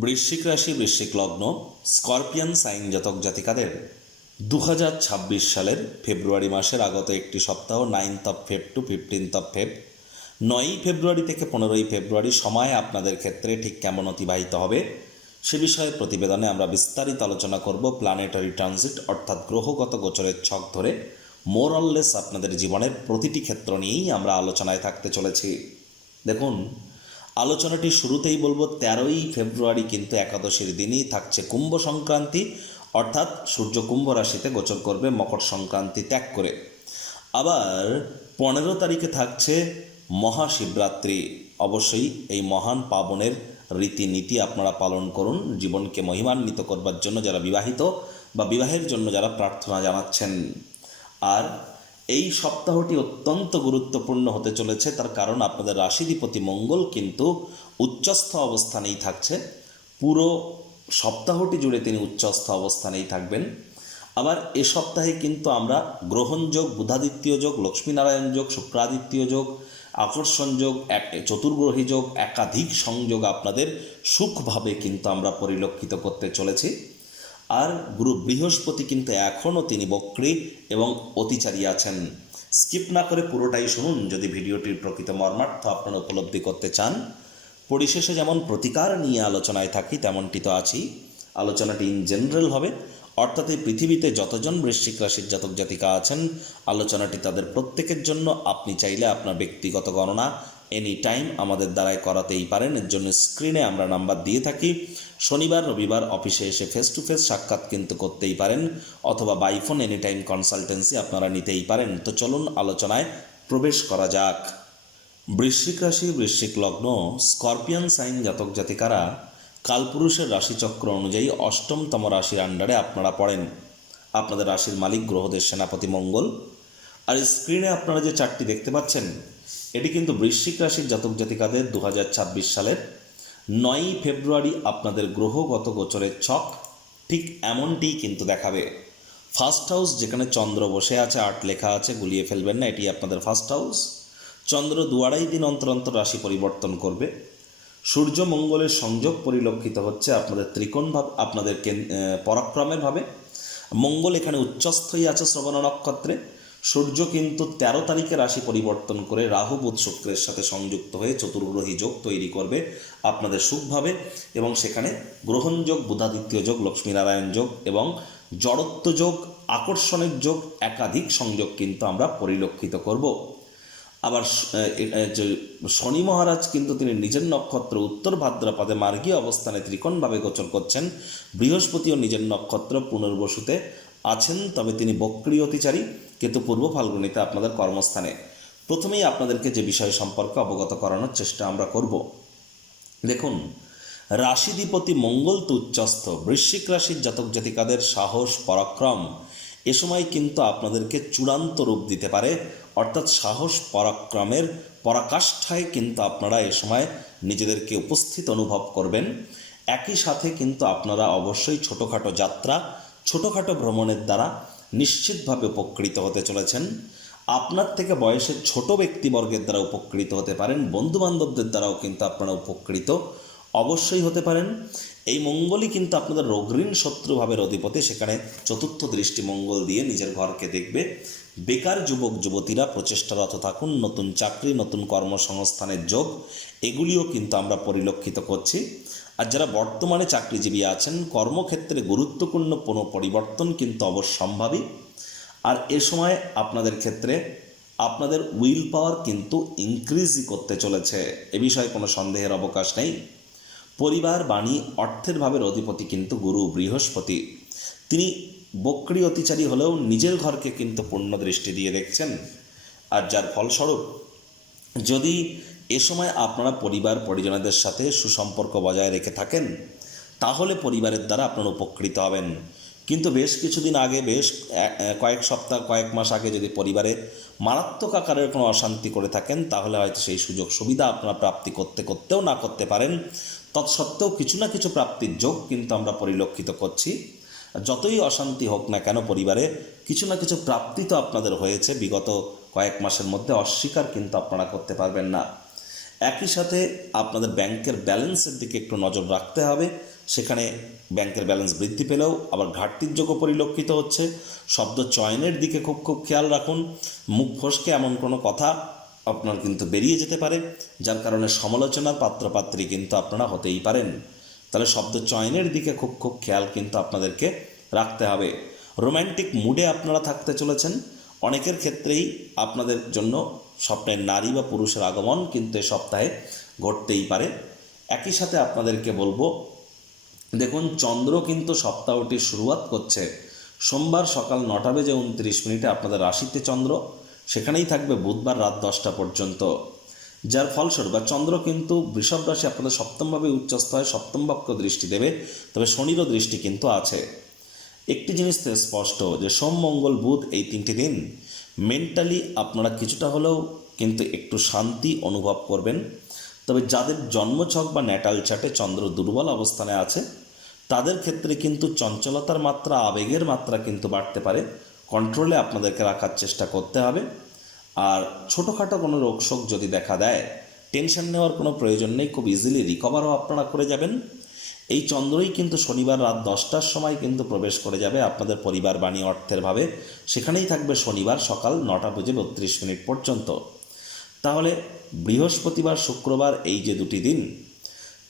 বৃশ্চিক রাশি, বৃশ্চিক লগ্ন, স্করপিয়ান সাইন জাতক জাতিকাদের 2026 সালের ফেব্রুয়ারি মাসের আগত একটি সপ্তাহ 9th of Feb to 15th of Feb, 9ই ফেব্রুয়ারি থেকে 15ই ফেব্রুয়ারি সময় আপনাদের ক্ষেত্রে ঠিক কেমন অতিবাহিত হবে সে বিষয়ে প্রতিবেদনে আমরা বিস্তারিত আলোচনা করব। প্ল্যানেটারি ট্রানজিট অর্থাৎ গ্রহগত গোচরের ছক ধরে মোরললেস আপনাদের জীবনের প্রতিটি ক্ষেত্র নিয়েই আমরা আলোচনায় থাকতে চলেছি। দেখুন, আলোচনাটি শুরুতেই বলবো 13ই ফেব্রুয়ারি কিন্তু একাদশীর দিনই থাকছে কুম্ভ সংক্রান্তি, অর্থাৎ সূর্য কুম্ভ রাশিতে গোচর করবে মকর সংক্রান্তি ত্যাগ করে। আবার 15 তারিখে থাকছে মহাশিবরাত্রি। অবশ্যই এই মহান পাবনের রীতিনীতি আপনারা পালন করুন জীবনকে মহিমান্বিত করবার জন্য, যারা বিবাহিত বা বিবাহের জন্য যারা প্রার্থনা জানাচ্ছেন। আর এই সপ্তাহটি অত্যন্ত গুরুত্বপূর্ণ হতে চলেছে, তার কারণ আপনাদের রাশিধিপতি মঙ্গল কিন্তু উচ্চস্থ অবস্থানেই থাকছে। পুরো সপ্তাহটি জুড়ে তিনি উচ্চস্থ অবস্থানেই থাকবেন। আবার এ সপ্তাহে কিন্তু আমরা গ্রহণযোগ, বুধাদিত্য যোগ, লক্ষ্মীনারায়ণ যোগ, শুক্রাদিত্য যোগ, আকর্ষণ যোগ, চতুর্গ্রহী যোগ, একাধিক সংযোগ আপনাদের সুখভাবে কিন্তু আমরা পরিলক্ষিত করতে চলেছি। আর গুরু বৃহস্পতি কিন্তু এখনও তিনি বক্রী এবং অতিচারী আছেন। স্কিপ না করে পুরোটাই শুনুন যদি ভিডিওটির প্রকৃত মর্মার্থ আপনারা উপলব্ধি করতে চান। পরিশেষে যেমন প্রতিকার নিয়ে আলোচনায় থাকি তেমনটি তো আছেই। আলোচনাটি ইন জেনারেল হবে, অর্থাৎ এই পৃথিবীতে যতজন বৃশ্চিক রাশির জাতক জাতিকা আছেন আলোচনাটি তাদের প্রত্যেকের জন্য। আপনি চাইলে আপনার ব্যক্তিগত গণনা এনি টাইম আমাদের দ্বারাই করাতেই পারেন। এর জন্য স্ক্রিনে আমরা নাম্বার দিয়ে থাকি। শনিবার রবিবার অফিসে এসে ফেস টু ফেস সাক্ষাৎ কিন্তু করতেই পারেন, অথবা by phone any time consultancy আপনারা নিতেই পারেন। তো চলুন আলোচনায় প্রবেশ করা যাক। বৃশ্চিক রাশি, বৃশ্চিক লগ্ন, স্করপিয়ান সাইন জাতক জাতিকারা কালপুরুষের রাশিচক্র অনুযায়ী অষ্টমতম রাশির আন্ডারে আপনারা পড়েন। আপনাদের রাশির মালিক গ্রহদের সেনাপতি মঙ্গল। আর স্ক্রিনে আপনারা যে চার্টটি দেখতে পাচ্ছেন এটি কিন্তু বৃশ্চিক রাশির জাতক জাতিকাদের 2026 সালের 9ই ফেব্রুয়ারি আপনাদের গ্রহগত গোচরের ছক ঠিক এমনটিই কিন্তু দেখাবে। ফার্স্ট হাউস যেখানে চন্দ্র বসে আছে, 8 লেখা আছে, গুলিয়ে ফেলবেন না, এটি আপনাদের ফার্স্ট হাউস। চন্দ্র 2-2.5 দিন অন্তর অন্তর রাশি পরিবর্তন করবে। সূর্য মঙ্গলের সংযোগ পরিলক্ষিত হচ্ছে আপনাদের ত্রিকোণ ভাব, আপনাদের পরাক্রমের ভাবে। মঙ্গল এখানে উচ্চস্থই আছে শ্রবণ নক্ষত্রে। সূর্য কিন্তু 13 তারিখে রাশি পরিবর্তন করে রাহু বুধ শুক্রের সাথে সংযুক্ত হয়ে চতুর্গ্রহী যোগ তৈরি করবে আপনাদের সুখভাবে, এবং সেখানে গ্রহণযোগ, বুধাদিত্য যোগ, লক্ষ্মীনারায়ণ যোগ এবং জড়ত্ব যোগ, আকর্ষণের যোগ, একাধিক সংযোগ কিন্তু আমরা পরিলক্ষিত করব। আবার শনি মহারাজ কিন্তু তিনি নিজের নক্ষত্র উত্তর ভাদ্রপদে মার্গীয় অবস্থানে ত্রিকোণভাবে গোচর করছেন। বৃহস্পতিও নিজের নক্ষত্র পুনর্বসুতে আছেন, তবে তিনি বক্রী অতিচারী, কিন্তু পূর্ব ফাল্গুনিতে আপনাদের কর্মস্থানে। প্রথমেই আপনাদেরকে যে বিষয় সম্পর্কে অবগত করানোর চেষ্টা আমরা করব। দেখুন, রাশিধিপতি মঙ্গল তো উচ্চস্থ। বৃশ্চিক রাশির জাতক জাতিকাদের সাহস, পরাক্রম এ সময় কিন্তু আপনাদেরকে চূড়ান্ত রূপ দিতে পারে, অর্থাৎ সাহস পরাক্রমের পরাকাষ্ঠায় কিন্তু আপনারা এ সময় নিজেদেরকে উপস্থিত অনুভব করবেন। একই সাথে কিন্তু আপনারা অবশ্যই ছোটোখাটো যাত্রা, ছোটোখাটো ভ্রমণের দ্বারা নিশ্চিতভাবে উপকৃত হতে চলেছেন। আপনার থেকে বয়সের ছোট ব্যক্তিবর্গের দ্বারা উপকৃত হতে পারেন, বন্ধুবান্ধবদের দ্বারাও কিন্তু আপনারা উপকৃত অবশ্যই হতে পারেন। এই মঙ্গলই কিন্তু আপনাদের রোগঋণ শত্রুভাবের অধিপতি, সেখানে চতুর্থ দৃষ্টি মঙ্গল দিয়ে নিজের ঘরকে দেখবে। বেকার যুবক যুবতীরা প্রচেষ্টারত থাকুন, নতুন চাকরি, নতুন কর্মসংস্থানের যোগ এগুলিও কিন্তু আমরা পরিলক্ষিত করছি। আর যারা বর্তমানে চাকরিজীবী আছেন কর্মক্ষেত্রে গুরুত্বপূর্ণ কোনো পরিবর্তন কিন্তু অবশ্যম্ভাবী। আর এ সময় আপনাদের ক্ষেত্রে আপনাদের উইল পাওয়ার কিন্তু ইনক্রিজই করতে চলেছে, এ বিষয়ে কোনো সন্দেহের অবকাশ নেই। পরিবার, বাণী, অর্থের ভাবের অধিপতি কিন্তু গুরু বৃহস্পতি। তিনি বক্রী অতিচারী হলেও নিজের ঘরকে কিন্তু পূর্ণ দৃষ্টি দিয়ে দেখছেন। আর যার ফলস্বরূপ যদি এ সময় আপনারা পরিবার পরিজনদের সাথে সুসম্পর্ক বজায় রেখে থাকেন তাহলে পরিবারের দ্বারা আপনারা উপকৃত হবেন। কিন্তু বেশ কিছুদিন আগে, বেশ কয়েক সপ্তাহ, কয়েক মাস আগে যদি পরিবারে মারাত্মক আকারের কোনো অশান্তি করে থাকেন তাহলে হয়তো সেই সুযোগ সুবিধা আপনারা প্রাপ্তি করতেও না করতে পারেন। তৎসত্ত্বেও কিছু না কিছু প্রাপ্তির যোগ কিন্তু আমরা পরিলক্ষিত করছি। যতই অশান্তি হোক না কেন পরিবারে কিছু না কিছু প্রাপ্তি তো আপনাদের হয়েছে বিগত কয়েক মাসের মধ্যে, অস্বীকার কিন্তু আপনারা করতে পারবেন না। একই সাথে আপনাদের ব্যাংকের ব্যালেন্সের দিকে একটু নজর রাখতে হবে। সেখানে ব্যাংকের ব্যালেন্স বৃদ্ধি পেলেও আবার ঘাটতির যোগও পরিলক্ষিত হচ্ছে। শব্দ চয়নের দিকে খুব খেয়াল রাখুন। মুখ ফসকে এমন কোনো কথা আপনার কিন্তু বেরিয়ে যেতে পারে, যার কারণে সমালোচনার পাত্রপাত্রী কিন্তু আপনারা হতেই পারেন। তাহলে শব্দ চয়নের দিকে খুব খেয়াল কিন্তু আপনাদেরকে রাখতে হবে। রোম্যান্টিক মুডে আপনারা থাকতে চলেছেন। অনেকের ক্ষেত্রেই আপনাদের জন্য স্বপ্নের নারী বা পুরুষের আগমন কিন্তু এ সপ্তাহে ঘটতেই পারে। একই সাথে আপনাদেরকে বলবো, দেখুন চন্দ্র কিন্তু সপ্তাহটির শুরুয়াত করছে সোমবার সকাল 9:29 আপনাদের রাশিতে চন্দ্র, সেখানেই থাকবে বুধবার রাত 10টা পর্যন্ত। যার ফলস্বরূপ চন্দ্র কিন্তু বৃষভ রাশি আপনাদের সপ্তমভাবে উচ্চস্থ হয়, সপ্তম পক্ষ দৃষ্টি দেবে, তবে শনিরও দৃষ্টি কিন্তু আছে। একটি জিনিস তো স্পষ্ট যে সোম মঙ্গল বুধ এই 3টি দিন মেন্টালি আপনারা কিছুটা হলেও কিন্তু একটু শান্তি অনুভব করবেন। তবে যাদের জন্মছক বা ন্যাটাল চার্টে চন্দ্র দুর্বল অবস্থানে আছে তাদের ক্ষেত্রে কিন্তু চঞ্চলতার মাত্রা, আবেগের মাত্রা কিন্তু বাড়তে পারে। কন্ট্রোলে আপনাদেরকে রাখার চেষ্টা করতে হবে। আর ছোটোখাটো কোনো রোগশোক যদি দেখা দেয়, টেনশন নেওয়ার কোনো প্রয়োজন নেই, খুব ইজিলি রিকভারও আপনারা করে যাবেন। এই চন্দ্রই কিন্তু শনিবার রাত 10টার সময় কিন্তু প্রবেশ করে যাবে আপনাদের পরিবার বাণী অর্থের ভাবে, সেখানেই থাকবে শনিবার সকাল 9:32 পর্যন্ত। তাহলে বৃহস্পতিবার শুক্রবার এই যে দুটি দিন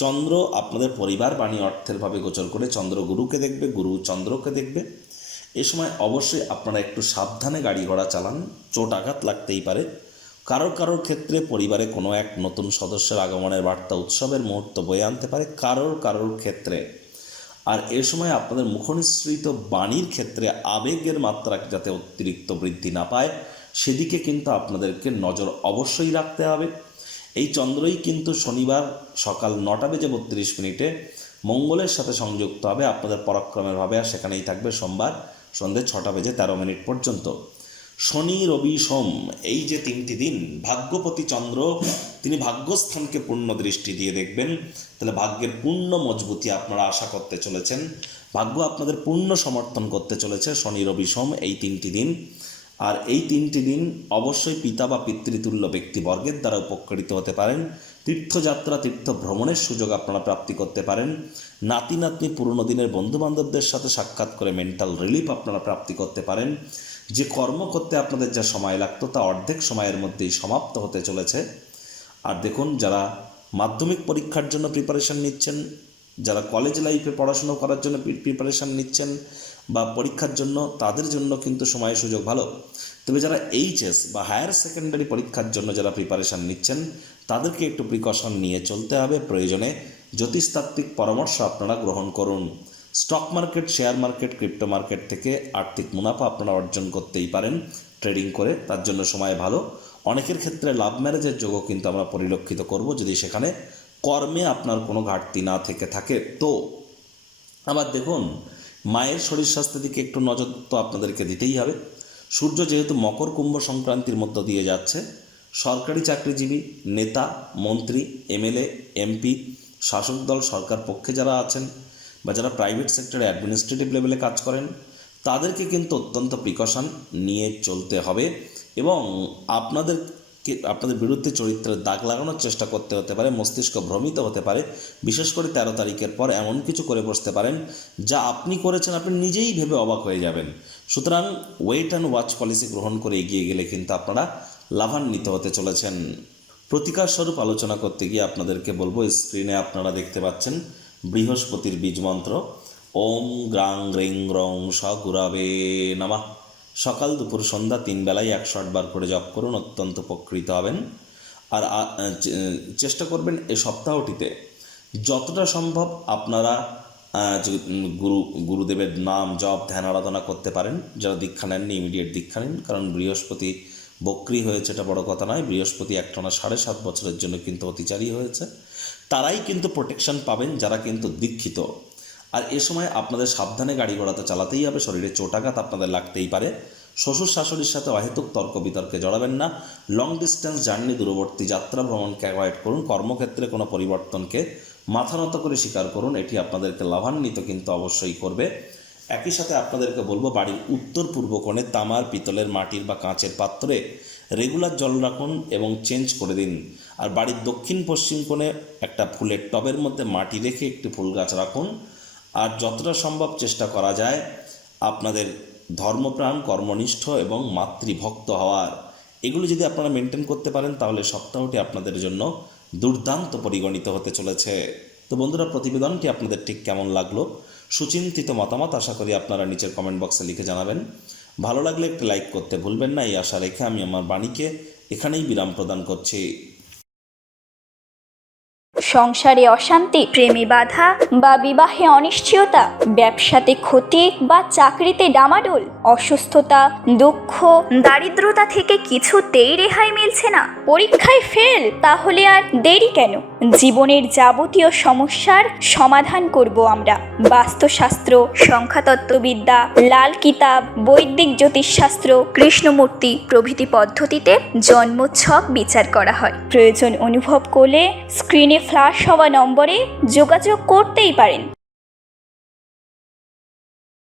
চন্দ্র আপনাদের পরিবার বাণী অর্থের ভাবে গোচর করে চন্দ্র গুরুকে দেখবে, গুরু চন্দ্রকে দেখবে। এ সময় অবশ্যই আপনারা একটু সাবধানে গাড়ি ঘোড়া চালান, চোট আঘাত লাগতেই পারে। কারোর ক্ষেত্রে পরিবারে কোনো এক নতুন সদস্যের আগমনের বার্তা, উৎসবের মুহূর্ত বয়ে আনতে পারে কারোর ক্ষেত্রে। আর এ সময় আপনাদের মুখনিসৃত বাণীর ক্ষেত্রে আবেগের মাত্রা যাতে অতিরিক্ত বৃদ্ধি না পায় সেদিকে কিন্তু আপনাদেরকে নজর অবশ্যই রাখতে হবে। এই চন্দ্রই কিন্তু শনিবার সকাল 9:32 মঙ্গলের সাথে সংযুক্ত হবে আপনাদের পরাক্রমের ভাবে, আর সেখানেই থাকবে সোমবার সন্ধ্যে 6:13 পর্যন্ত। শনি রবি সোম এই যে 3টি দিন ভাগ্যপতি চন্দ্র তিনি ভাগ্যস্থানকে পূর্ণ দৃষ্টি দিয়ে দেখবেন। তাহলে ভাগ্যের পূর্ণ মজবুতি আপনারা আশা করতে চলেছেন, ভাগ্য আপনাদের পূর্ণ সমর্থন করতে চলেছে শনি রবি সোম এই 3টি দিন। আর এই 3টি দিন অবশ্যই পিতা বা পিতৃতুল্য ব্যক্তিবর্গের দ্বারা উপকৃত হতে পারেন। তীর্থযাত্রা, তীর্থ ভ্রমণের সুযোগ আপনারা প্রাপ্তি করতে পারেন। নাতি নাতনি পুরনো দিনের বন্ধুবান্ধবদের সাথে সাক্ষাৎ করে মেন্টাল রিলিফ আপনারা প্রাপ্তি করতে পারেন। যে কর্ম করতে আপনাদের যা সময় লাগতো তা অর্ধেক সময়ের মধ্যেই সমাপ্ত হতে চলেছে। আর দেখুন, যারা মাধ্যমিক পরীক্ষার জন্য প্রিপারেশান নিচ্ছেন, যারা কলেজ লাইফে পড়াশুনো করার জন্য প্রিপারেশান নিচ্ছেন বা পরীক্ষার জন্য, তাদের জন্য কিন্তু সময় সুযোগ ভালো। তবে যারা এইচএস বা হায়ার সেকেন্ডারি পরীক্ষার জন্য যারা প্রিপারেশান নিচ্ছেন তাদেরকে একটু প্রিকশন নিয়ে চলতে হবে। প্রয়োজনে জ্যোতিষতাত্ত্বিক পরামর্শ আপনারা গ্রহণ করুন। Stock market, share market, crypto market থেকে আর্থিক মুনাফা আপনারা অর্জন করতেই পারেন ট্রেডিং করে, তার জন্য সময় ভালো। অনেকের ক্ষেত্রে লাভ ম্যারেজের যোগও কিন্তু আমরা পরিলক্ষিত করব যদি সেখানে কর্মে আপনার কোনো ঘাটতি না থেকে থাকে। তো আবার দেখুন, মায়ের শরীর স্বাস্থ্যের দিকে একটু নজর তো আপনাদেরকে দিতেই হবে। সূর্য যেহেতু মকর কুম্ভ সংক্রান্তির মধ্য দিয়ে যাচ্ছে, সরকারি চাকরিজীবী, নেতা, মন্ত্রী, এমএলএ, এমপি, শাসক দল, সরকার পক্ষে যারা আছেন বা যারা প্রাইভেট সেক্টরে অ্যাডমিনিস্ট্রেটিভ লেভেলে কাজ করেন তাদেরকে কিন্তু অত্যন্ত প্রিকশন নিয়ে চলতে হবে। এবং আপনাদের বিরুদ্ধে চরিত্রের দাগ লাগানোর চেষ্টা করতে হতে পারে, মস্তিষ্ক ভ্রমিত হতে পারে। বিশেষ করে 13 তারিখের পর এমন কিছু করে বসতে পারেন যা আপনি করেছেন আপনি নিজেই ভেবে অবাক হয়ে যাবেন। সুতরাং ওয়েট অ্যান্ড ওয়াচ পলিসি গ্রহণ করে এগিয়ে গেলে কিন্তু আপনারা লাভান্বিত হতে চলেছেন। প্রতিকার স্বরূপ আলোচনা করতে গিয়ে আপনাদেরকে বলবো, স্ক্রিনে আপনারা দেখতে পাচ্ছেন বৃহস্পতির বীজ মন্ত্র ওম গ্রাং গ্রিং গ্রং স গুরাবে নমঃ। সকাল দুপুর সন্ধ্যা 3 বেলায় 108 বার করে জপ করুন, অত্যন্ত উপকৃত হবেন। আর চেষ্টা করবেন এ সপ্তাহটিতে যতটা সম্ভব আপনারা গুরুদেবের নাম জপ ধ্যান আরাধনা করতে পারেন। যারা দীক্ষা নেননি ইমিডিয়েট দীক্ষা নিন, কারণ বৃহস্পতি বক্রী হয়েছে এটা বড় কথা নয়, বৃহস্পতি একটানা 7.5 বছরের জন্য কিন্তু অতিচারী হয়েছে। তারাই কিন্তু প্রোটেকশন পাবেন যারা কিন্তু দীক্ষিত। আর এ সময় আপনাদের সাবধানে গাড়ি ঘোড়াতে চালাতেই হবে, শরীরে চোটাঘাত আপনাদের লাগতেই পারে। শ্বশুর শাশুড়ির সাথে অহেতুক তর্ক বিতর্কে জড়াবেন না। লং ডিস্টেন্স জার্নি, দূরবর্তী যাত্রা ভ্রমণকে অ্যাভয়েড করুন। কর্মক্ষেত্রে কোনো পরিবর্তনকে মাথা নত করে স্বীকার করুন, এটি আপনাদেরকে লাভান্বিত কিন্তু অবশ্যই করবে। একই সাথে আপনাদেরকে বলবো, বাড়ির উত্তর পূর্ব কোণে তামার, পিতলের, মাটির বা কাঁচের পাত্রে রেগুলার জল রাখুন এবং চেঞ্জ করে দিন। আর বাড়ির দক্ষিণ পশ্চিম কোণে একটা ফুলের টবের মধ্যে মাটি রেখে একটি ফুল গাছ রাখুন। আর যতটা সম্ভব চেষ্টা করা যায় আপনাদের ধর্মপ্রাণ, কর্মনিষ্ঠ এবং মাতৃভক্ত হওয়ার, এগুলো যদি আপনারা মেনটেন করতে পারেন তাহলে সপ্তাহটি আপনাদের জন্য দুর্দান্ত পরিগণিত হতে চলেছে। তো বন্ধুরা, প্রতিবেদনটি আপনাদের ঠিক কেমন লাগলো? সুচিন্তিত মতামত আশা করি আপনারা নিচের কমেন্ট বক্সে লিখে জানাবেন। ভালো লাগলে একটি লাইক করতে ভুলবেন না। এই আশা রেখে আমি আমার বাণীকে এখানেই বিরাম প্রদান করছি। সংসারে অশান্তি, প্রেমে বাধা বা বিবাহে অনিশ্চয়তা, ব্যবসাতে ক্ষতি বা চাকরিতে ডামাডোল, অসুস্থতা, দুঃখ, দারিদ্রতা থেকে কিছুতেই রেহাই মিলছে না, পরীক্ষায় ফেল, তাহলে আর দেরি কেন? জীবনের যাবতীয় সমস্যার সমাধান করব আমরা। বাস্তুশাস্ত্র, সংখ্যাতত্ত্ববিদ্যা, লাল কিতাব, বৈদিক জ্যোতিষশাস্ত্র, কৃষ্ণমূর্তি প্রভৃতি পদ্ধতিতে জন্মছক বিচার করা হয়। প্রয়োজন অনুভব করলে স্ক্রিনে ফ্ল্যাশ হওয়া নম্বরে যোগাযোগ করতেই পারেন।